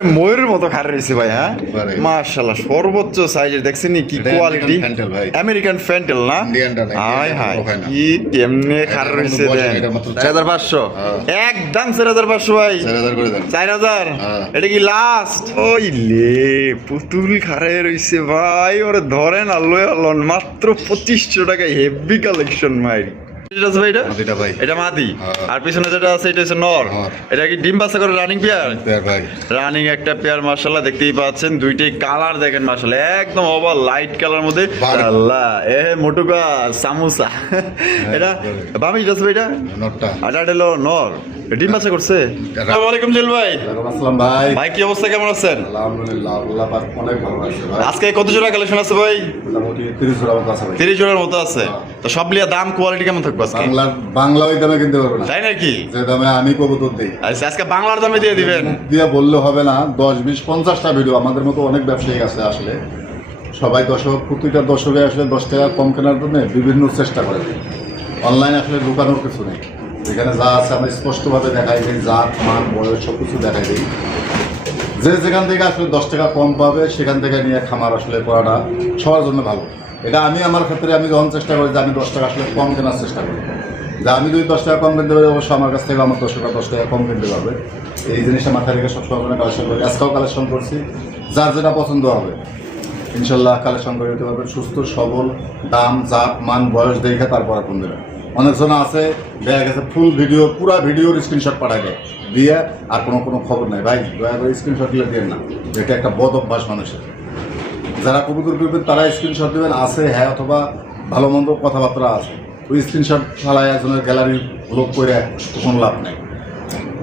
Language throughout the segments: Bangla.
ময়ূরের মতো খারে রয়েছে ভাই। হ্যাঁ মাশাআল্লাহ, সর্বোচ্চ সাইজের দেখছেন কি কোয়ালিটি। আমেরিকান ফ্যান্টেল না? হাই হাই কি কেমনে খারে রয়েছে দেন। 4500 একদম 4500 ভাই। 4000 এটা কি লাস্ট? ওই লে পুতুল খারে রয়েছে ভাই, ওরে ধরেন আল্লাহ আল্লাহ মাত্র 2500 টাকায় হেভি কালেকশন ভাই। এটা মাদি আর পিছনে যেটা আছে এটা হচ্ছে নর। এটা কি ডিম বাচ্চা করে রানিং পেয়ার? রানিং একটা পেয়ার মাশাআল্লাহ, দেখতেই পাচ্ছেন দুইটাই কালার দেখেন মাশাআল্লাহ, একদম ওভার লাইট কালার মধ্যে। আল্লাহ এ মোটুকা সামোসা এটা বামি যাচ্ছে ভাই, এটা নরটা আর এটা হলো নর। ডিম বাচ্চা করছে। আসসালামু আলাইকুম জেল ভাই। আসসালাম ভাই। ভাই কি অবস্থা, কেমন আছেন? আলহামদুলিল্লাহ, আল্লাহ পাক অনেক ভালো আছে ভাই। আজকে কত জোড়া কালেকশন আছে ভাই? মোটামুটি 30 জোড়া মতো আছে ভাই। 30 জোড়ার মতো আছে। তো সব লিয়া দাম কোয়ালিটি কেমন থাকবে আজকে? বাংলা ওই দামে কিনতে পারবে না, তাই নাকি? যে দামে আমি কবুতর দেই আচ্ছা আজকে বাংলার দামে দিয়ে দিবেন। দিয়ে বললে হবে না, 10 20 50টা ভিডিও আমাদের মতো অনেক ব্যবসায়ী আছে আসলে, সবাই প্রতিটা দর্শকে আসলে 10 টাকা কম কেনার জন্য বিভিন্ন চেষ্টা করে। অনলাইনে আসলে লুকানোর কিছু নেই, যেখানে যা আছে আমরা স্পষ্টভাবে দেখাই দিই, জাত মান বয়স সব কিছু দেখাই দিই। যে যেখান থেকে আসলে 10 টাকা কম পাবে সেখান থেকে নিয়ে খামার আসলে করাটা সবার জন্য ভালো। এটা আমি আমার ক্ষেত্রে আমি যখন চেষ্টা করি যে আমি 10 টাকা আসলে কম কেনার চেষ্টা করি, যে আমি যদি 10 টাকা কম কিনতে পারি অবশ্যই আমার কাছ থেকে আমার দর্শকরা 10 টাকা কম কিনতে পারবে। এই জিনিসটা মাথায় রেখে সবসময় কালেকশন করি। আজকেও কালেকশন করছি, যার যেটা পছন্দ হবে ইনশাল্লাহ কালেকশন করে দিতে পারবে। সুস্থ সবল, দাম জাত মান বয়স দেখে তারপর আপনি দেবেন। অনেকজন আছে দেখা গেছে ফুল ভিডিও পুরো ভিডিওর স্ক্রিনশট পাঠায় দেয়, দিয়ে আর কোনো খবর নাই। ভাই দয়া করে স্ক্রিনশট দিলে দিয়ে না, এটা একটা বদ অভ্যাস মানুষের। যারা কবুতর করবেন তারা স্ক্রিনশট দেবেন, আছে হ্যাঁ অথবা ভালো মন্দ কথাবার্তা আছে, ওই স্ক্রিনশট ছাড়াই একজনের গ্যালারি ব্লক করে কোনো লাভ নেই।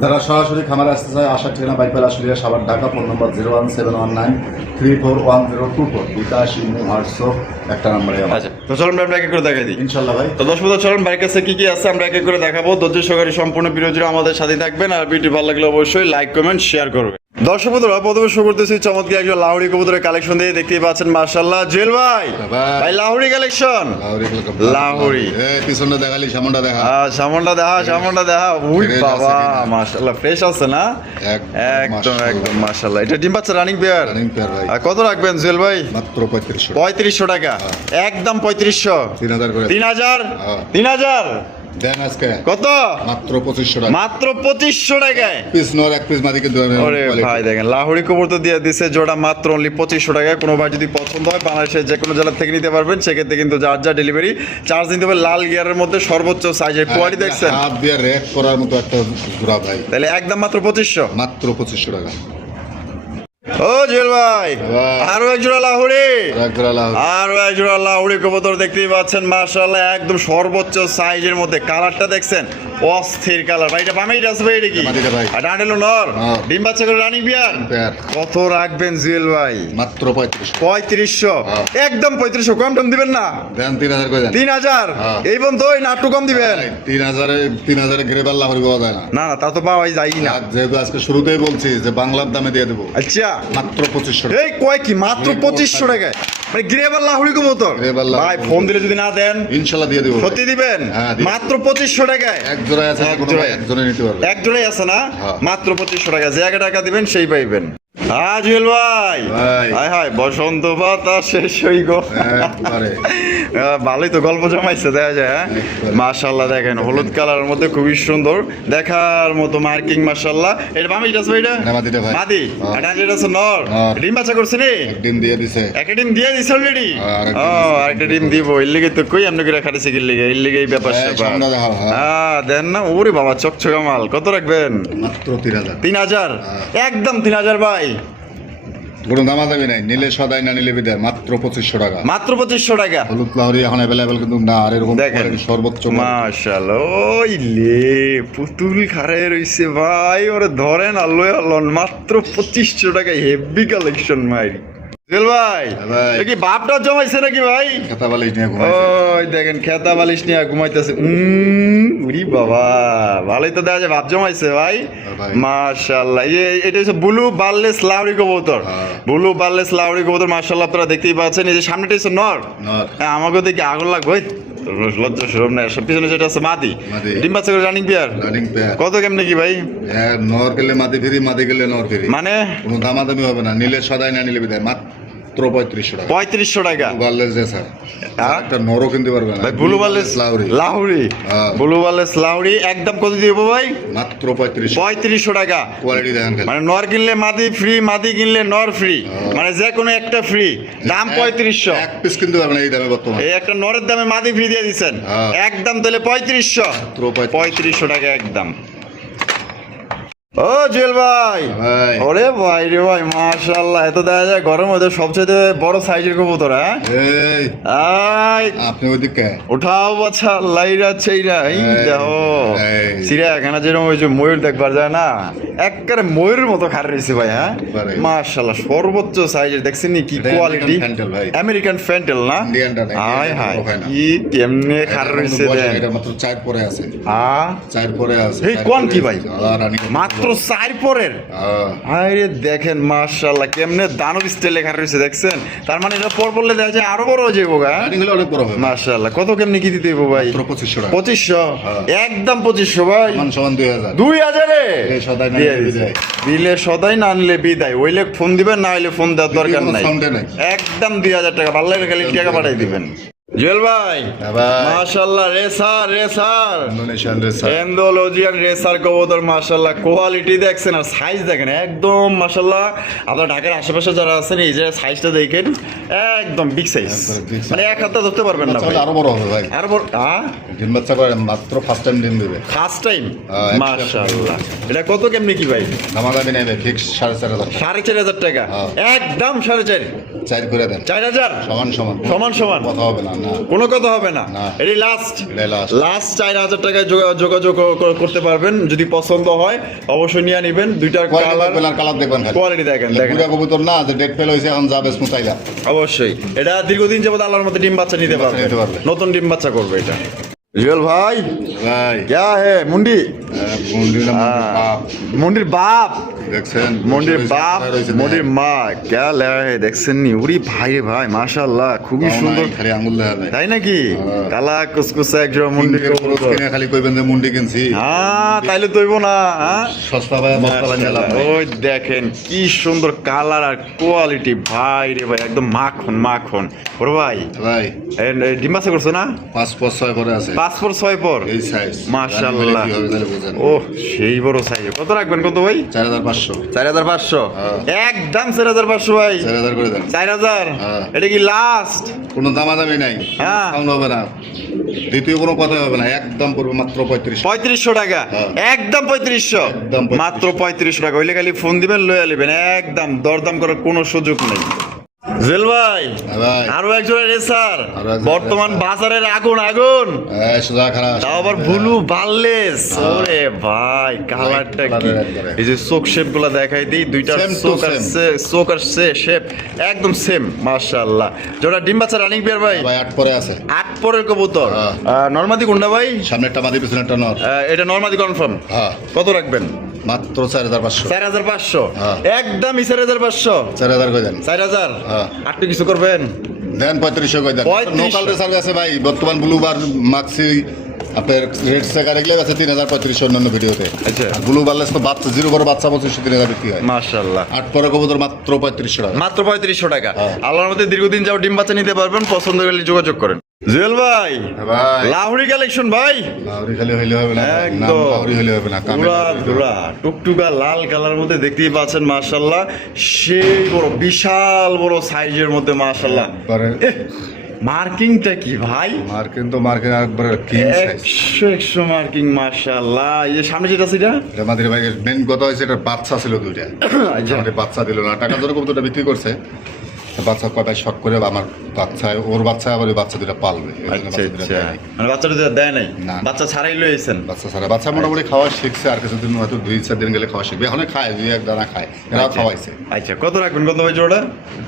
যারা সরাসরি খামারে আসতে চায় আসার ঠিকানা বাইপাল আসলে সাবার ঢাকা, ফোন নম্বর 01719341024, বিকাশ ইমো হোয়াটসঅ্যাপ একটা নম্বরে। আচ্ছা তো চলুন আমরা এক এক করে দেখাই দিই ইনশাল্লাহ ভাই। তো দর্শক চলুন ভাইয়ের কাছে কি কি আছে আমরা এক এক করে দেখাবো। ধৈর্য সহকারে সম্পূর্ণ ভিডিও জুড়ে আমাদের সাথে থাকবেন, আর ভিডিও ভালো লাগলে অবশ্যই লাইক কমেন্ট শেয়ার করবেন। দর্শক বন্ধুরা প্রথমে শুরু করতেছি চমৎকার একজন লাহোরি কবুতরের কালেকশন দিয়ে, দেখতেই পাচ্ছেন মাশাআল্লাহ। জুয়েল ভাই ভাই লাহোরি কালেকশন, লাহোরি পিছনটা দেখালি, সামনটা দেখা, সামনটা দেখা, সামনটা দেখা। উই বাবা মাশাআল্লাহ ফ্রেশ আছে না? একদম একদম মাশাআল্লাহ। এটা ডিম বাচ্চা রানিং পেয়ার ভাই। কত রাখবেন জুয়েল ভাই? মাত্র 3500। 3500 টাকা একদম 3500। 3000 করে 3000 3000 দেন আজকে কত? মাত্র 2500 টাকা। মাত্র 2500 টাকায় পিস নর এক পিস মাদিকে দেবেন। ওরে ভাই দেখেন লাহোরি কবুতর দিয়ে দিছে জোড়া মাত্র অনলি 2500 টাকায়। কোনো ভাই যদি পছন্দ হয় বাংলাদেশের যে কোনো জেলা থেকে নিতে পারবেন, সেক্ষেত্রে কিন্তু যার যা ডেলিভারি চার্জ দিতে হবে। লাল গিয়ারের মধ্যে সর্বোচ্চ সাইজের কোয়ালিটি দেখছেন, হাত দিয়ে রেক করার মতো একটা জোড়া ভাই। তাহলে একদম মাত্র 2500। মাত্র 2500 টাকা। ও জুয়েল ভাই আরো এক জোড়া লাহোরি, আরো এক জোড়া লাহোরি কবুতর দেখতেই পাচ্ছেন মাশাআল্লাহ, একদম সর্বোচ্চ সাইজের মধ্যে। কালারটা দেখছেন অস্থির কালার ভাই। এটা বামেইটা আছে ভাই, এটা কি আর ডান্ডেলো নর? ডিম বাচ্চা করে রানিং বিয়ার। কত রাখবেন জুয়েল ভাই? মাত্র 3500। একদম 3500, কম টম দিবেন না? দেন 3000 করে দেন। 3000 এই বন্ধু ওই না একটু কম দিবেন? 3000 গ্রেবার লাহোরি পাওয়া যায় না। না না তা তো পাওয়াই যায় না। যেহেতু আজকে শুরুতেই বলছি যে বাংলার দামে দিয়ে দেবো। আচ্ছা মাত্র 2500। এই কয় কি মাত্র 2500 টাকায়? মানে গ্রেবার লাহোরি কবুতর ভাই ফোন দিলে যদি না দেন ইনশাআল্লাহ দিয়ে দেব। সত্যি দিবেন? মাত্র 2500 টাকায় এক জোড়ায় আছে, একজনে নিতে পারবে। এক জোড়াই আছে না? মাত্র 2500 টাকা। যে টাকা দিবেন সেই পাইবেন। হ্যাঁ জুয়েল ভাই হাই হাই বসন্ত বাতাস শেষ হই গো। ভালোই তো গল্প জমাইছে দেখা যায়। হ্যাঁ মাশাআল্লাহ দেখেন হলুদ কালারের মধ্যে খুবই সুন্দর দেখার মতো মার্কিং মাশাআল্লাহ। এটা বামি যাচ্ছে ভাই, এটা মাদি এটা যেটা আছে নর। ডিম বাচ্চা করছে নি? ডিম দিয়ে দিছে, একটা ডিম দিয়ে দিছে অলরেডি। ও আরেকটা ডিম দিব। এর লিগে তো কই আপনি করে খাটেছে কি লিগে, এর লিগে এই ব্যাপার স্যাপার। হ্যাঁ দেন না ওরে বাবা চকচকা মাল। কত রাখবেন? মাত্র 3000। 3000 একদম 3000 ভাই। কোনো দামাদামি নাই, নিলে সদাই না নিলে বিদায়। মাত্র 2500 টাকা। মাত্র 2500 টাকা। হলুদ লাহোরি এখন অ্যাভেলেবেল কিন্তু না। আর এরকম দেখেন সর্বোচ্চ মাশাআল্লাহ। ওই লে পুতুল খারে রইছে ভাই, ওরে ধরেন আল্লাহ আল্লাহ মাত্র 2500 টাকায় হেভি কালেকশন ভাই। জুয়েল ভাই কি বাপটা জমাইছে নাকি ভাই? খেতা বালিশ নিয়ে ঘুমাইছে। ওই দেখেন খেতা বালিশ নিয়ে ঘুমাইতেছে। উরি বাবা ভালোই তো দেখা যায় বাপ জমাইছে ভাই মাশাআল্লাহ। এটা হচ্ছে ব্লু বার্লেস লাহোরি কবুতর। ব্লু বার্লেস লাহোরি কবুতর মাশাআল্লাহ আপনারা দেখতেই পাচ্ছেন। এই যে সামনেটা হচ্ছে নর। আমাকে দেখি আগুন লাগবে। লজ্জা শরম নাই। সব পিছনে যেটা আছে মাদি, মাদি। ডিম বাচ্চা করে রানিং পেয়ার। Running pair. কত কেমনে কি ভাই? নর গেলে মাদি ফ্রি, মাদি গেলে নর ফ্রি। মানে কোনো দামাদামি হবে না, নিলে সদাই না নিলে বিদায়। মাত্র 3500 টাকা। 3500 টাকা। বাল্লেস যে স্যার হ্যাঁ? একটা নরও কিনতে পারবে না ভাই ব্লু বালেস লাহুরি, হ্যাঁ। ব্লু বালেস লাহুরি একদম কত দিব ভাই? মাত্র 3500। 3500 টাকা। কোয়ালিটি দেখেন খালি। মানে নর কিনলে মাদি ফ্রি, মাদি কিনলে নর ফ্রি, মানে যে কোনো একটা ফ্রি, দাম 3500। এক পিস কিনতে পারবে না এই দামে বর্তমানে। এই একটা নরের দামে মাদি ফ্রি দিয়ে দিচ্ছেন, হ্যাঁ। একদম তাহলে 3500। মাত্র 3500 3500 টাকা একদম। ও জুয়েল ভাই, ভাই। ওরে ভাই রে ভাই, মাশাআল্লাহ, এত দেখা যায় ঘরের মধ্যে সবচেয়ে বড় সাইজের কবুতর। হ্যাঁ এই আই আপনি ওইদিকে উঠাও বাছা লাইরা চেইরা এই এই, দেখো এই। চিড়িয়াখানা যেরকম ওই যে ময়ূর দেখবার যায় না, একবারে ময়ূরের মতো খার রয়েছে ভাই। হ্যাঁ একবারে। মাশাআল্লাহ, সর্বোচ্চ সাইজের দেখছেন নি কি এটা কোয়ালিটি? American Fantail ভাই। আমেরিকান ফ্যান্টেল না? ইন্ডিয়ানটা না, হাই হাই ওখানে না। কি কেমনে খার রয়েছে দেন। এটা মাত্র 4 পরে আছে। আ 4 পরে আছে। এই কোন কি ভাই? রানী মাত্র 4 পরের। আরে দেখেন মাশাআল্লাহ, কেমনে দানব স্টাইলে খার রয়েছে দেখছেন। তার মানে এটা পর পড়লে দেখা যায় আরো বড় হয়ে যাবো গা। রানী হলে অনেক বড় হবে। মাশাআল্লাহ, কত কেমনে কি দিতে হইব ভাই? মাত্র 2500 টাকা। 2500, হ্যাঁ। একদম 2500 ভাই। সমান সমান 2000। 2000 এ দিলে সদাই না দিয়ে নিলে দিছে। বিদায়। দিলে সদাই না আনলে বিদায়। ওইলে ফোন দিবেন, না হইলে ফোন দেওয়ার দরকার কোনো নাই। sound-এ নাই। একদম 2000 টাকা, ভালো লাগলে খালি টাকা পাঠাই দিবেন। জুয়েল ভাই, হ্যাঁ ভাই। মাশাআল্লাহ, রেসার ইন্দোনেশিয়ান রেসার। এন্ডোলজিয়ান রেসার কবুতর, মাশাআল্লাহ, কোয়ালিটি দেখছেন আর সাইজ দেখেন, একদম মাশাআল্লাহ। আপনার ঢাকার আশেপাশে যারা আছেন এই যে সাইজটা দেখেন, একদম বিগ সাইজ, একদম big size। মানে এক হাতে ধরতে পারবেন না ভাই। আরো বড় হবে ভাই। আর বড় ডিম বাচ্চা করে মাত্র ফার্স্ট টাইম ডিম দেবে। First time. হ্যাঁ, মাশাআল্লাহ, এটা কত কেমনে কি ভাই? দামাদামি নেই ভাই, ফিক্স 4500 টাকা। 4500 টাকা, হ্যাঁ। একদম 4.5। 4 করে দেন। 4000 সমান সমান। সমান সমান। কথা হবে না না। কোনো কথা হবে না, না। এটি লাস্ট এটাই last। লাস্ট 4000 টাকায় যোগাযোগ করতে পারবেন। যদি পছন্দ হয় অবশ্যই নিয়ে নেবেন। দুইটার কালার কালার দেখবেন খালি। কোয়ালিটি দেখেন দেখেন পুরা কবুতর না যে ডেট ফেল হয়েছে এখন যাবে স্মুথাইলা। অবশ্যই। এটা দীর্ঘদিন যাবত আল্লাহর মধ্যে ডিম বাচ্চা নিতে পারবে, নিতে পারবে। নতুন ডিম বাচ্চা করবে এটা। জুয়েল ভাই, ভাই क्या है मुंडी? মুন্ডি না हाँ, मुंडिर बाप, দেখছেন মুন্ডির বাপ, মুন্ডির মা, क्या ले रहे हैं দেখছেন নি? উরি ভাই রে ভাই, মাশাআল্লাহ, খুবই সুন্দর, খালি আঙুল দেখা যায়। তাই নাকি? কালা কুসকুসা একজন মুন্ডির মুন্ডির খরচ কিনে খালি কইবেন যে মুন্ডি কিনছি। হ্যাঁ তাইলে তৈব না। হ্যাঁ সস্তা ভাই বস্তা বানিয়ে লাভ নাই। ওই দেখেন কি সুন্দর কালার আর কোয়ালিটি ভাই রে ভাই, একদম মাখন মাখন। ওরে ভাই, ভাই ডিম বাচ্চা করছো না? 5-6 করে আছে 5/6 পর, এই সাইজ। মাশাআল্লাহ। কি হবে তাহলে বুঝেন। ও সেই বড় সাইজ। কত রাখবেন কত ভাই? 4500। 4500, হ্যাঁ। একদম 4500 ভাই। 4000 করে দেন। 4000, হ্যাঁ। এটা কি লাস্ট? কোনো দামাদামি নাই। হ্যাঁ। সাউন্ড হবে না, দ্বিতীয় কোনো কথা হবে না, একদম পড়বে মাত্র 3500। 3500 টাকা, হ্যাঁ। একদম 3500, একদম 3500। মাত্র 3500 টাকা। ওইলে খালি ফোন দিবেন, লয়ে নেবেন, একদম দরদাম করার কোনো সুযোগ নেই। জেল ভাই, ভাই আরো একজনের রেসার, আরো একজনের বর্তমান রেসার। বাজারের আগুন আগুন, সোজা খারাপ। তাও আবার ব্লু বারলেস। ওরে ভাই, কালারটা কি! কালারের একবারে। এই যে চোখ শেপ গুলা দেখাই দিই, দুইটা Same to চোখ same। আসছে, চোখ আসছে শেপ একদম সেম, মাশাআল্লাহ। যেটা ডিম বাচ্চা রানিং পেয়ার ভাই, ভাই 8 পরে আছে। 8 পরের কবুতর। হ্যাঁ। নরমাদি কোনটা ভাই? সামনে একটা মাদি পিছনে একটা নর। এটা নরমাদি কনফার্ম। হ্যাঁ কত রাখবেন? মাত্র 4500। 4500, হ্যাঁ। একদমই 4500। 4000 করে দেন। 4000, হ্যাঁ। আর তো কিছু করবেন? দেন 3500 করে দেন। 3500 লোকাল রেসার আছে ভাই, বর্তমান ব্লু বার মাক্সি আপনার রেড সেকার এগুলো আছে 3500 অন্যান্য ভিডিওতে। আচ্ছা। ব্লু বারলেস তো বাচ্চা জিরো করে বাচ্চা 2500-3000 বিক্রি হয়। মাশাআল্লাহ, 8 পরে কবুতর মাত্র 3500 টাকা। মাত্র 3500 টাকা। হ্যাঁ। আল্লাহর মধ্যে দীর্ঘদিন যাও ডিম বাচ্চা নিতে পারবেন, পছন্দ হলে যোগাযোগ করেন। জুয়েল ভাই, ভাই লাহুরি কালেকশন ভাই, লাউরি খালি হইলে হবে না, নাম একদম লাউরি হইলে হবে না, কামে পুরা লাউরি হইলে হবে না। ধুরা টুকটুকা লাল কালারের মধ্যে দেখতেই পাচ্ছেন, মাশাআল্লাহ, সেই বড় বিশাল বড় সাইজের মধ্যে, মাশাআল্লাহ। পরে মার্কিংটা কি ভাই? মার্কিন তো মার্কিন একবার কিং সাইজ। 100 মার্কিং, মাশাআল্লাহ। এই যে সামনে যেটা আছে এটা, এটা মাদির ভাই মেন কথা হয়েছে, এটা বাচ্চা ছিল দুইটা। আচ্ছা। আমাদের বাচ্চা দিল না, টাকার জন্য কবুতরটা বিক্রি করছে। বাচ্চা কয়টায় শখ করে আমার বাচ্চা, ওর বাচ্চা আবার ওই বাচ্চা দুটা পালবে, এই জন্য আচ্ছা বাচ্চা দুটা আচ্ছা, দেয় নাই। মানে বাচ্চাটা তো দেয় নাই, না। বাচ্চা ছাড়াই লইছেন। বাচ্চা ছাড়া বাচ্চা মোটামুটি খাওয়া শিখছে, আর কিছুদিন হয়তো 2-4 দিন গেলে খাওয়া শিখবে। এখন খায়, 2-1 দানা খায়, এরাও খাওয়াইছে। আচ্ছা, কত রাখবেন কত ভাই জোড়া?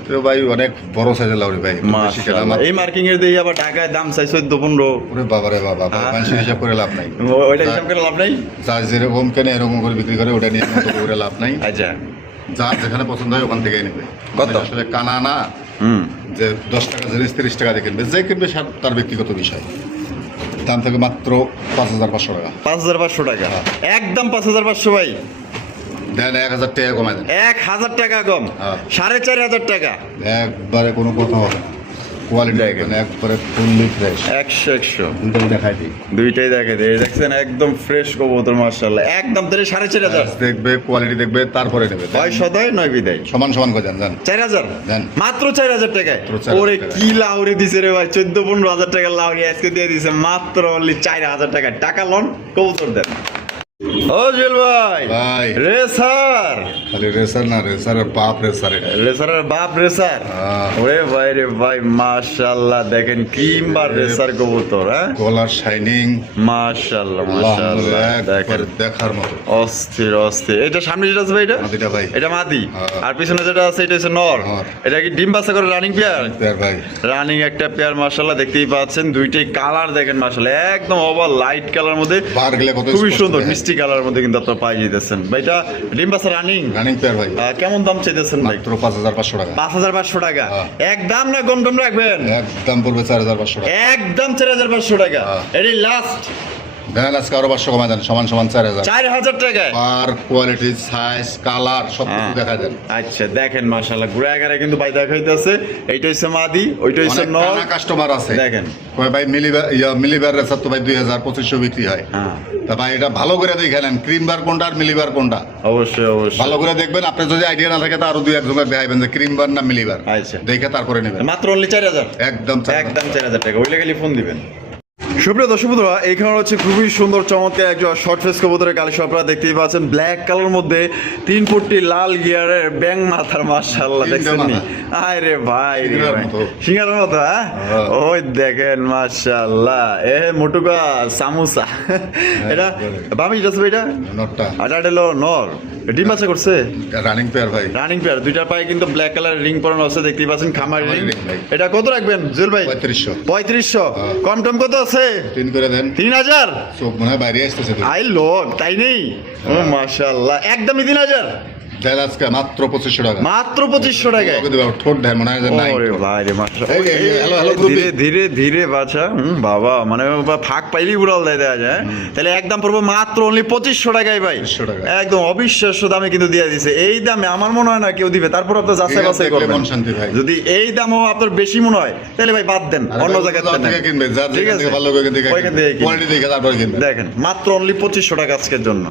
তো ভাই অনেক বড় সাইজের লাউরি ভাই, বেশি কেনা মাশাআল্লাহ। আমার। এই মার্কিং এর দিয়ে আবার ঢাকায় দাম চাই 14-15। ওরে বাবা রে বাবা, মানুষের হিসাব করে লাভ নাই। ওইটা হিসাব করে লাভ নাই। যার যেরকম কেনে এরকম করে বিক্রি করে, ওটা নিয়ে মতো করে লাভ নাই। আচ্ছা, যার যেখানে পছন্দ হয় ওখান থেকেই নেবে। কত? আসলে কানা না হুম, যে 10 টাকা জিনিস 30 টাকা দিয়ে কিনবে, যে কিনবে তার ব্যক্তিগত বিষয়। দাম থেকে মাত্র 5,500 টাকা। 5,500 টাকা, একদম 5,500 ভাই। দেন 1,000 টাকা কমাই দেন। 1,000 টাকা কম, হ্যাঁ। 4,500 টাকা। একবারে কোনো কথা হবে না, কোয়ালিটি দেখেন একবারে ফুললি ফ্রেশ। 100 দুটো দেখাই দিই, দুইটাই দেখে দেয়, দেখছেন একদম ফ্রেশ কবুতর মাশাআল্লাহ, একদম তাহলে 4,500। দেখবে কোয়ালিটি দেখবে তারপরে নেবে। হয় সদাই নয় বিদায়, সমান সমান করে দেন। 4,000 দেন। মাত্র 4,000 টাকায়। মাত্র 4,000 ওরে টাকায়। কি লাউরি দিছে রে ভাই, 14-15 হাজার টাকা লাউরি আজকে দিয়ে দিছে মাত্র অনলি 4,000 টাকা। টাকা লন, কবুতর দেন। ও জুয়েল ভাই, ভাই রেসার, খালি রেসার না, রেসারের বাপ রেসার এটা। রেসারের বাপ রেসার। হ্যাঁ। ওরে ভাই রে ভাই মাশাআল্লাহ, দেখেন ক্রিম বা রেসার কবুতর। হ্যাঁ কলার শাইনিং মাশাআল্লাহ মাশাআল্লাহ, দেখেন দেখার মতো অস্থির অস্থির। এটা সামনে যেটা আছে ভাই, এটা মাদিটা ভাই। এটা মাদি, হ্যাঁ। আর পিছনে যেটা আছে এটা হচ্ছে নর। নর। এটা কি ডিম বাচ্চা করে রানিং পেয়ার? পেয়ার ভাই, রানিং একটা পেয়ার মাশাআল্লাহ, দেখতেই পাচ্ছেন দুইটাই কালার দেখেন মাশাআল্লাহ, একদম ওভার লাইট কালার মধ্যে, বার গেলে কত খুবই স্পষ্ট সুন্দর দেখেন। মিষ্টি কালার মধ্যে কিন্তু আপনারা পাই যেতেছেন ভাই। এটা ডিম বাচ্চা রানিং, রানিং পেয়ার ভাই, কেমন দাম চাইতেছেন ভাই? মাত্র 5,500 টাকা। 5,500 টাকা, হ্যাঁ। একদম না কম টম রাখবেন? একদম পড়বে 4,500 টাকা। একদম 4,500 টাকা, হ্যাঁ। এটাই লাস্ট। দেন আজকে আরো 500 কমাই দেন, সমান সমান 4,000। 4,000 টাকায়। আর কোয়ালিটি, সাইজ, কালার সব কিছু হ্যাঁ। দেখা দেন। আচ্ছা দেখেন মাশাআল্লাহ, ঘুরে আগারে কিন্তু ভাই দেখাইতেছে। এইটা হচ্ছে মাদি, ওইটা হচ্ছে অনেক নর। টানা কাস্টমার আছে, দেখেন। কয় ভাই মিলিবার রেসার তো ভাই 2,000-2,500 বিক্রি হয়। হ্যাঁ তা ভাই এটা ভালো করে দেখে নেন, ক্রিম বার কোনটা আর মিলিবার কোনটা অবশ্যই অবশ্যই। ভালো করে দেখবেন। আপনি যদি আইডিয়া না থাকে তো আরো 2-1 দেখাইবেন যে ক্রিম বার না মিলিবার, আচ্ছা দেখে তারপরে নেবেন। মাত্র অনলি 4,000, একদম 4,000 একদম 4,000 টাকা। ওইলে গেলে ফোন দিবেন। সুপ্রিয় দর্শক বন্ধুরা, এইখানে হচ্ছে খুবই সুন্দর চমৎকার একজন শর্ট ফেস কবুতরের কালেকশন আপনারা দেখতেই পাচ্ছেন। ব্ল্যাক কালার মধ্যে 3 ফুটি লাল গিয়ারের ব্যাং মাথার মাশাআল্লাহ, তিনটা দেখছেন নি? মাথা। আরে ভাই রে সিংহার ভাই, মতো। সিঙ্গারের মতো। হ্যাঁ হ্যাঁ। ওই দেখেন মাশাআল্লাহ, মোটুকা সামোসা। এটা বামি যাচ্ছে এটা, নটটা আর এটা হলো নর। ডিম বাচ্চা করছে, রানিং পেয়ার ভাই, রানিং পেয়ার। দুইটার পায়ে কিন্তু ব্ল্যাক কালার রিং পরানো আছে, দেখতেই পাচ্ছেন খামার রিং। ring ভাই। এটা কত রাখবেন জুয়েল ভাই? 3500। 3500, কম টম কত আছে? 3 করে দেন। 3,000। চোখ মনে হয় বাইরে আসতেছে তো। আই লোক তাই নেই, ও মাশাআল্লাহ, একদমই 3,000, দেন আজকে মাত্র 2,500 টাকা। মাত্র 2,500 টাকায়। ওকে দেব, ঠোঁট দেন মনে হয় যে নাই। ওরে ভাই রে মাশাআল্লাহ, এই, হ্যালো, হ্যালো, ধীরে ধীরে ধীরে বাছা। বাবা মানে ফাঁক পাইলেই উড়াল দেয়া যায়। তাহলে একদম পড়বো মাত্র অনলি 2,500 টাকায় ভাই। 2,500 টাকা। একদম অবিশ্বাস্য দামে কিন্তু দিয়ে দিছে। এই দামে আমার মনে হয় না কেউ দিবে। তারপর আপনার যাচাই বাছাই দেখলে করবেন। মন শান্তি ভাই। যদি এই দামও আপনার বেশি মনে হয় তাহলে ভাই বাদ দেন, অন্য জায়গায় যার থেকে কিনবে, যার ঠিক যেখান আছে, থেকে ভালো করে দেখে ওইখান থেকে কিনবেন। কোয়ালিটি দেখে তারপরে কিনবে। দেখেন মাত্র অনলি 2,500 টাকা আজকের জন্য।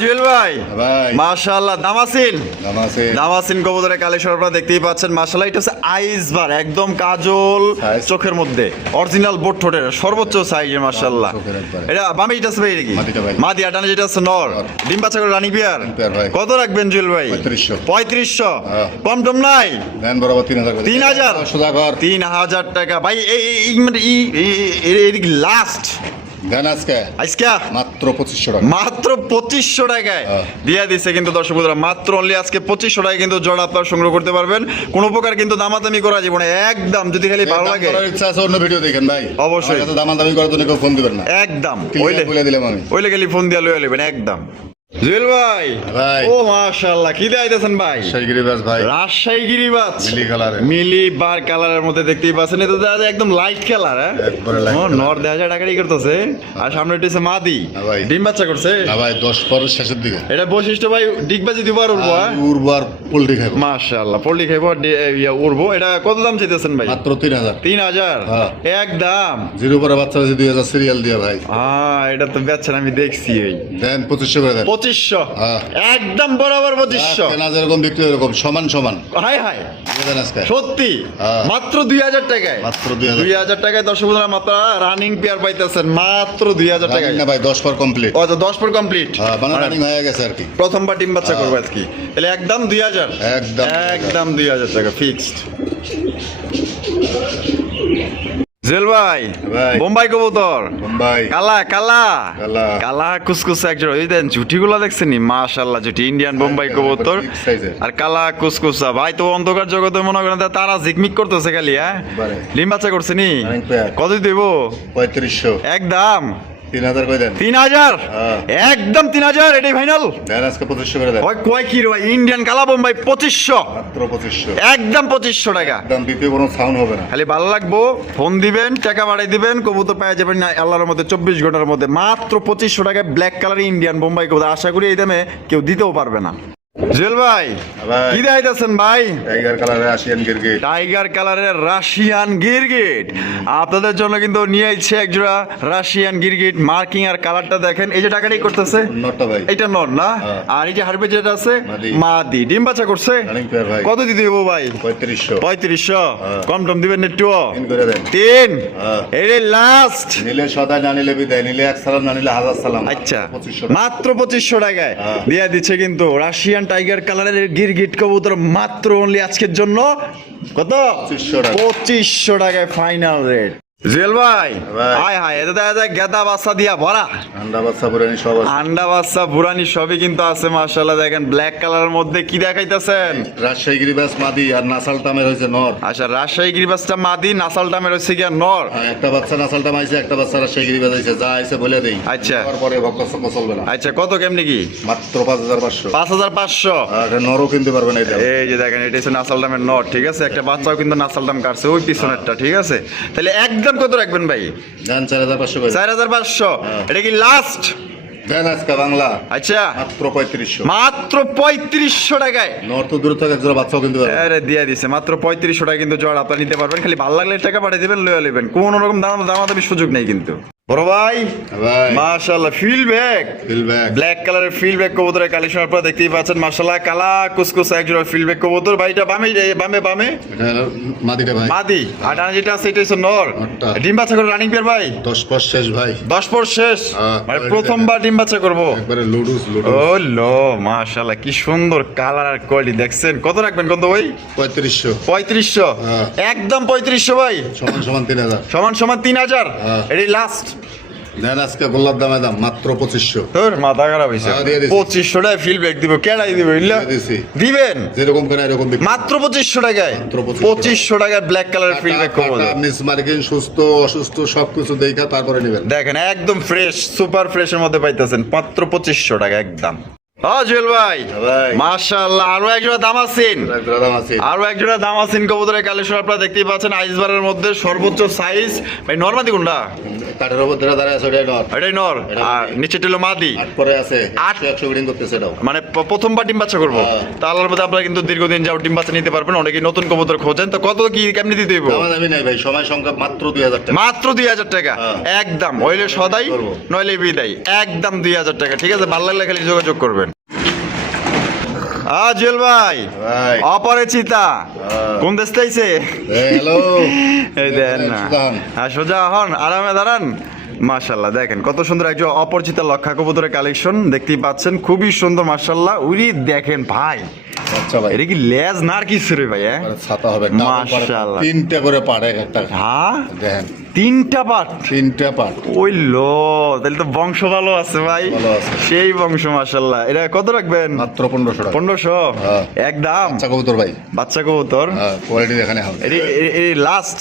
জুয়েল ভাই ভাই মাশাআল্লাহ, দামাসিন দাম আছে। দামাসিন কবুতরের কালেকশন আপনারা দেখতেই পাচ্ছেন মাশাআল্লাহ। এটা হচ্ছে আইস বার, একদম কাজল Size। চোখের মধ্যে, অরিজিনাল বোট ঠোঁটের সর্বোচ্চ সাইজে মাশাআল্লাহ। চোখের একবারে। এটা বামে এটা আছে ভাই, এটা কি মাদিটা ভাই। মাদি, আটানে যেটা আছে নর। নর। ডিম বাচ্চা করে রানী পেয়ার। পেয়ার ভাই। কত রাখবেন জুয়েল ভাই? 3500। 3500, হ্যাঁ। কম টম নাই? দেন বরাবর 3,000 করে। 3,000? সোজা কর। 3,000 টাকা ভাই। এই মানে লাস্ট দেন আজকে আজকে মাত্র 2,500 টাকা। মাত্র 2,500 টাকায় হ্যাঁ। দিয়ে দিচ্ছে কিন্তু দর্শক বন্ধুরা। মাত্র অনলি আজকে 2,500 টাকায় কিন্তু জোড়া আপনারা সংগ্রহ করতে পারবেন। কোনো প্রকার কিন্তু দামাদামি করা যাবে না, একদম। যদি খালি ভালো লাগে করার ইচ্ছা আছে অন্য ভিডিও দেখেন ভাই, অবশ্যই। আমার কাছে দামাদামি করার জন্য কেউ ফোন দিবেন না, একদম ক্লিয়ার বলে দিলাম আমি। ওইলে গেলি ফোন দিয়ে লয়ে নেবেন একদম। জুয়েল ভাই ভাই। ও মাশাআল্লাহ, কি দেখাইতেছেন ভাই? শাইগিরি ব্যাস ভাই, রাজশাহী গিরিবাজ মিলি কালারে। মিলি বার কালারের মধ্যে দেখতেই পাচ্ছেন। এটা তো একদম লাইট কালার। হ্যাঁ একবারে light ও color। নর 1,000 টাকারই করতেছে। আর সামনে হচ্ছে মাদি, হ্যাঁ ভাই। ডিম বাচ্চা করছে। না ভাই 10 পরের শেষের দিকে এটা বৈশিষ্ট্য ভাই, ডিগবাজি দিব আর উঠবো। হ্যাঁ উর্বর পোল্ট্রি খাবো মাশাআল্লাহ, পল্লি খাইবো উড়বো। এটা কত দাম চাইতেছেন ভাই? মাত্র 3,000। 3,000, হ্যাঁ। একদম। জিরো পরে বাচ্চা হয়েছে 2,000 সিরিয়াল দিয়ে ভাই। এটা তো বেচছেন আমি দেখছি। এই দেন 2,500 করে দেন। 2,500, হ্যাঁ। একদম বরাবর 2,500। কেনা যেরকম বিক্রি এরকম সমান সমান। হাই হাই, দিয়ে দেন আজকে সত্যি হ্যাঁ। মাত্র 2,000 টাকায়। মাত্র 2,000 2,000 টাকায় দর্শক বন্ধুরা আপনারা রানিং পেয়ার পাইতেছেন মাত্র 2,000 টাকায়। না ভাই 10 পর কমপ্লিট। আচ্ছা 10 পর কমপ্লিট, হ্যাঁ মানে রানিং হয়ে গেছে আর কি। প্রথমবার ডিম বাচ্চা করবো আজকে। তাহলে একদম 2,000, একদম একদম 2,000 টাকা ফিক্সড। জুয়েল ভাই ভাই। বোম্বাই কবুতর মুম্বাই কালা কালা কালা। কালা কুসকুস একজন। ওই দেন জুটিগুলো দেখছেন নি মাশাআল্লাহ, জুটি ইন্ডিয়ান বোম্বাই কবুতর big size এর। আর কালা কুসকুসা। ভাই তো অন্ধকার জগতে মনে করেন তারা ঝিকমিক করতেছে খালি। হ্যাঁ বারে। ডিম বাচ্চা করছে নি? Running pair। কত দেব? 3500। একদম 3000 কই দেন? 3000 একদম 3000 এটাই ফাইনাল দেন আজকে 2500 করে দেন। ওই কয় কি রে ভাই ইন্ডিয়ান কালা বোম্বাই 2500 মাত্র 2500 একদম 2500 টাকা একদম দ্বিতীয় কোনো সাউন্ড হবে না। খালি ভালো লাগবো ফোন দিবেন টাকা বাড়াই দিবেন কবুতর পেয়ে যাবেন না আল্লাহর মধ্যে 24 ঘন্টার মধ্যে মাত্র 2500 টাকায় ব্ল্যাক কালার ইন্ডিয়ান বোম্বাই কবুতর আশা করি এই দামে কেউ দিতেও পারবে না জুয়েল ভাই ভাই। কি দেখাইতেছেন ভাই টাইগার কালারের আসিয়ান গিরগিট। টাইগার কালারের রাশিয়ান গিরগিট আপনাদের জন্য কিন্তু নিয়ে আইছে একজোড়া রাশিয়ান গিরগিট মার্কিং আর কালারটা দেখেন এই যে টাকাটাই করতেছে নটটা ভাই। এটা নর না হ্যাঁ। আর এই যে হারবে যেটা আছে মাদি। মাদি ডিম বাচ্চা করছে রানিং পেয়ার ভাই। কত দিতে দেবো ভাই 3500 3500 হ্যাঁ। কম টম দিবেন একটু তিন করে দেন। 3 হ্যাঁ। এই লাস্ট নিলে সদাই না নিলে বিদায়, নিলে 1 সালাম না নিলে 1000 সালাম। আচ্ছা 2500 মাত্র 2500 টাকায় হ্যাঁ। দিয়ে দিচ্ছে কিন্তু রাশিয়ান টাইগার কালারের গিরগিট কবুতর মাত্র অনলি আজকের জন্য কত 2500 টাকা। 2500 টাকায় ফাইনাল রেট জুয়েল ভাই ভাই। হায় হায় এটা দেখা যায় গেদা বাচ্চা দিয়া ভরা আন্ডা বাচ্চা পুরানি সব আছে। আন্ডা বাচ্চা বুরানি সবই কিন্তু আছে মাশাআল্লাহ দেখেন ব্ল্যাক কালারের মধ্যে কি দেখাইতেছেন রাজশাহী গিরিবাস মাদি আর নাসাল টামের হয়েছে নর। আচ্ছা রাজশাহী গিরিবাসটা মাদি নাসাল টামের হচ্ছে গিয়া নর আর একটা বাচ্চা নাসাল টাম আইছে, একটা বাচ্চা রাজশাহী গিরিবাস আইছে, যা আইছে বলে দেই। আচ্ছা। তারপরে ভক্ত চলবে না। আচ্ছা কত কেমনি কি মাত্র 5500। 5500 আর এটা নরও কিনতে পারবেন এটা। এই যে দেখেন এটা হচ্ছে নাসাল দামের নট ঠিক আছে একটা বাচ্চাও কিন্তু নাসাল দাম কাটছে ওই পিছনেরটা ঠিক আছে তাহলে একদম কত রাখবেন ভাই দেন 4500 করে। 4500 এটা কি লাস্ট দেন আজকে বাংলা আচ্ছা মাত্র 3500। মাত্র 3500 টাকায় নর তো দূর থেকে একজোড়া বাচ্চাও কিনতে পারবেন। আরে দিয়ে দিছে মাত্র 3500 টাকা কিন্তু জোড়া আপনারা নিতে পারবেন খালি ভালো লাগলে টাকা পাঠিয়ে দিবেন লয়ে নেবেন কোনো রকম দামাদামি সুযোগ নেই কিন্তু বড় ভাই ভাই মাশাআল্লাহ ফিল ব্যাক ফিল ব্যাক। ব্ল্যাক কালারের ফিল ব্যাক কবুতরের কালেকশন আপনারা দেখতেই পাচ্ছেন মাশাআল্লাহ কালা কুসকুস একজোড়া ফিল ব্যাক কবুতর ভাইটা বামে বামে এটা হলো মাদিটা ভাই। মাদি আর ডানা যেটা আছে এটা হচ্ছে নর নরটা। ডিম বাচ্চা করে রানিং পেয়ার ভাই 10 পর শেষ ভাই। 10 পর শেষ হ্যাঁ, মানে quality প্রথমবার ডিম বাচ্চা করবো একবারে লুডুস ও লো মাশাআল্লাহ কি সুন্দর কালার আর কোয়ালিটি দেখছেন কত রাখবেন কত ভাই 3500। 3500 হ্যাঁ। একদম 3500 ভাই সমান সমান 3000। সমান সমান 3000 হ্যাঁ। এটাই লাস্ট দেন আজকে গোল্লার দামে দাম মাত্র 2500। তোর মাথা খারাপ হয়েছে হ্যাঁ, দিয়ে দিছি। 2500 টাকা ফিল ব্যাক দিব কেডাই দিব ইল্লা দিয়ে দিছি। দিবেন যেরকম করে এরকম বিক্রি। মাত্র 2500 টাকায় মাত্র 2500 2500 টাকায় ব্ল্যাক কালারের ফিল ব্যাক করবো মিস মার্কিন সুস্থ অসুস্থ সবকিছু দেখা তারপরে নেবেন। দেখেন একদম ফ্রেশ সুপার ফ্রেশের মধ্যে পাইতেছেন মাত্র 2500 টাকা একদম জুয়েল ভাই ভাই। মাশাআল্লাহ আরো একজোড়া দাম আছেন একজোড়া দাম আছে। আরো একজোড়া দাম আছেন কবুতরের কালেকশন আপনারা দেখতেই পাচ্ছেন আইসবারের মধ্যে সর্বোচ্চ সাইজ ভাই নরমাদি কোনটা কাঠের উপর ধরে দাঁড়ায় আছে ওটাই নর। এটাই নর এটা আর মাদি। নিচে টেলো মাদি আট পরে আছে আট। 100 বিডিং করতেছে এটাও। মানে প্রথমবার ডিম বাচ্চা করবো হ্যাঁ। তাহলে মধ্যে আপনারা কিন্তু দীর্ঘদিন যাও ডিম বাচ্চা নিতে পারবেন অনেকে নতুন কবুতর খোঁজেন তো কত কি কেমনি দিতে হইব দামি নাই ভাই, সময় সংখ্যা মাত্র 2000 টাকা। মাত্র 2000 টাকা হ্যাঁ। একদম হইলে সদাই করবো। নইলে বিদায় একদম 2000 টাকা ঠিক আছে ভালো লাগলে খালি যোগাযোগ করবেন জুয়েল ভাই ভাই। অপরিচিতা হ্যাঁ। কোন দেশ থেকে হ্যালো এই দেন না সুদান। সোজা হন আরামে দাঁড়ান মাশাল্লাহ দেখেন কত সুন্দর একজন অপরিচিত লক্ষা কবুতরের কালেকশন দেখতেই পাচ্ছেন খুবই সুন্দর মাশাল্লাহ উরি দেখেন ভাই আচ্ছা ভাই এটা কি লেজ না আর কিছু রে ভাই এবারে ছাতা হবে মাশাআল্লাহ। 3টা করে পাড়ে একটা। হ্যাঁ দেখেন 3টা পাট 3টা পাড়। ওই লো তাহলে তো বংশ ভালো আছে ভাই ভালো আছে। সেই বংশ মাশাল্লাহ এটা কত রাখবেন মাত্র 1500 টাকা। 1500 হ্যাঁ। একদম আচ্ছা কবুতর ভাই। বাচ্চা কবুতর কোয়ালিটি দেখানে হবে। এই লাস্ট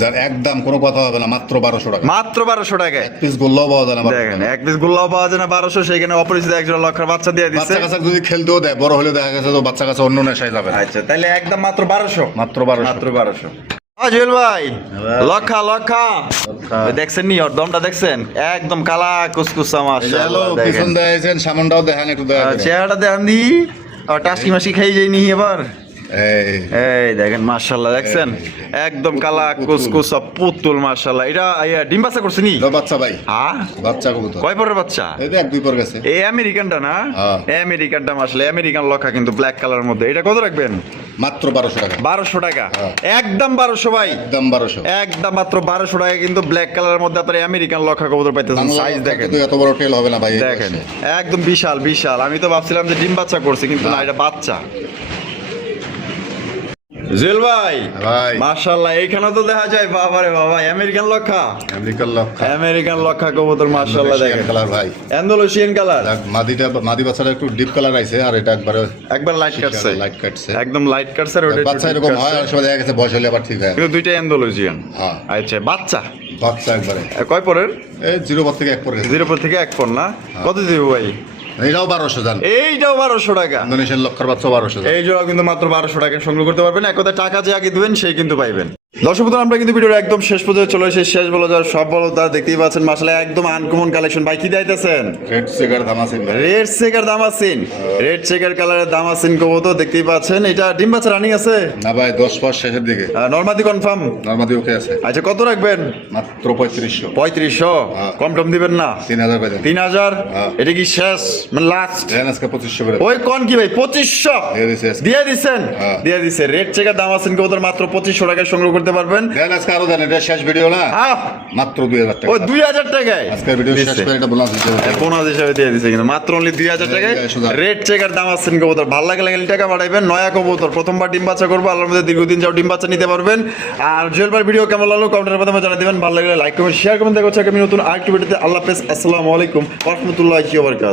যার একদম কোনো কথা হবে না, মাত্র 1200 টাকা। মাত্র 1200 টাকায় পিস গোল্লাও পাওয়া যায় না। দেখেন এক পিস গোল্লাও পাওয়া যায় না 1200 সেখানে অপরিচিত একজন লক্ষার বাচ্চা দিয়ে দিচ্ছে বাচ্চা কাছে যদি খেলতেও দেয়, বড় হলে দেখা গেছে তো বাচ্চা কাছে অন্য নেশায় যাবে না। আচ্ছা তাহলে একদম মাত্র 1200 মাত্র 1200। মাত্র 1200 জুয়েল ভাই ভাই। লক্ষা লক্ষা লক্ষা। দেখছেন নি ওর দমটা দেখছেন একদম কালা কুসকুসা হ্যালো মাশাআল্লাহ পিছন দেখেন দেখাইছেন, সামনটাও দেখেন একটু দেখা করেন। চেহারাটা দেখান দি আর টাসকি মাসি খাই যায়নি এবার এই এই দেখেন মাশাআল্লাহ দেখছেন একদম কালা কুসকুসা পুতুল মাশাআল্লাহ এটা ডিম বাচ্চা করছে নি লো বাচ্চা ভাই, হ্যাঁ বাচ্চা কবুতর। কয় পরের বাচ্চা এই তো 1-2 পর গেছে। এই আমেরিকানটা না হ্যাঁ। আমেরিকানটা মাসলে আমেরিকান লক্ষা কিন্তু ব্ল্যাক কালারের মধ্যে এটা কত রাখবেন মাত্র 1200 টাকা। 1200 টাকা হ্যাঁ। একদম 1200 ভাই একদম 1200। একদম মাত্র 1200 টাকা কিন্তু ব্ল্যাক কালারের মধ্যে আপনার আমেরিকান লক্ষা কবুতর পাইতেছেন সাইজ দেখেন কিন্তু এত বড় টেল হবে না ভাই। দেখেন একদম বিশাল বিশাল আমি তো ভাবছিলাম যে ডিম বাচ্চা করছে কিন্তু না এটা বাচ্চা জুয়েল ভাই ভাই মাশাআল্লাহ এইখানে তো দেখা যায় বাবারে বাবা আমেরিকান লক্ষা আমেরিকান লক্ষা। আমেরিকান লক্ষা কবুতর মাশাআল্লাহ দেখেন কালার ভাই। অ্যান্ডালুসিয়ান কালার মাদি বাচ্চাটা একটু ডিপ কালার আইছে, আর এটা একবারে একবার লাইট কাটছে লাইট কাটছে। একদম লাইট কাটছে আর ওটা বাচ্চা এরকম হয়, আর সময় দেখা গেছে বয়স হলে আবার ঠিক হয়। কিন্তু দুইটা অ্যান্ডালুসিয়ান হ্যাঁ। আচ্ছা বাচ্চা বাচ্চা একবারে কয় পরের? এই 0 পর থেকে 1 পর 0 থেকে 1 পর না? কত দিব ভাই? এটাও 1200 জান, এইটাও 1200 টাকা। ইন্দোনেশিয়ান লক্ষার বাচ্চা 1200 জান। এই জোড়া কিন্তু মাত্র 1200 টাকায় সংগ্রহ করতে পারবেন। এক কথা টাকা যে আগে দিবেন সেই কিন্তু পাইবেন। দর্শক বন্ধুরা, আমরা কিন্তু ভিডিওর একদম শেষ পর্যন্ত চলে এসেছি। শেষ বলো যার সব বলো তার, দেখতেই পাচ্ছেন মাশাআল্লাহ একদম আনকমন কালেকশন। ভাই কি দিতেছেন? রেড সেগার দামাসিন ভাই, রেড চেকার দামাসিন, রেড চেকার কালারের দামাসিন কবুতর দেখতেই পাচ্ছেন। এটা ডিম বাচ্চা রানিং আছে না ভাই? 10 পাস শেষের দিকে, নরমাদি কনফার্ম? নরমাদি ওকে আছে। আচ্ছা কত রাখবেন? মাত্র 3500। 3500? কম টম দিবেন না? 3000 ভাই দেন। 3000? এটা কি শেষ মানে লাস্ট? দেন আজকে 2500 করে ওই কোন কি ভাই 2500 দিয়ে দিছি আজকে। দিয়ে দিছেন? হ্যাঁ। দিয়ে দিছে। রেড চেকার দামাসিন কবুতর মাত্র 2500 টাকায় সংগ্রহ করতে পারবেন। দেন আজকে আরো দেন, এটা শেষ ভিডিও না, আহ, মাত্র 2000 টাকা। ওই 2000 টাকায় আজকে ভিডিও শেষ করে এটা বোনাস দিতে হবে। বোনাস হিসাবে দিয়ে দিছে কিন্তু মাত্র অনলি 2000 টাকায় রেড চেকার দামাসিন কবুতর। ভালো লাগলে টাকা পাঠাইবেন। নয়া কবুতর, প্রথমবার ডিম বাচ্চা করবো, আল্লাহর মধ্যে দীর্ঘদিন যাও ডিম বাচ্চা নিতে পারবেন। আর জুয়েল ভাই ভিডিও কেমন লাগলো কমেন্টের মাধ্যমে জানিয়ে দিবেন। ভালো লাগলে লাইক কমেন্ট শেয়ার করবেন। দেখা হচ্ছে আগামী নতুন আরেকটি ভিডিওতে। আল্লাহ হাফেজ, আসসালামু আলাইকুম ওয়া রাহমাতুল্লাহি ওয়া বারাকাতুহু।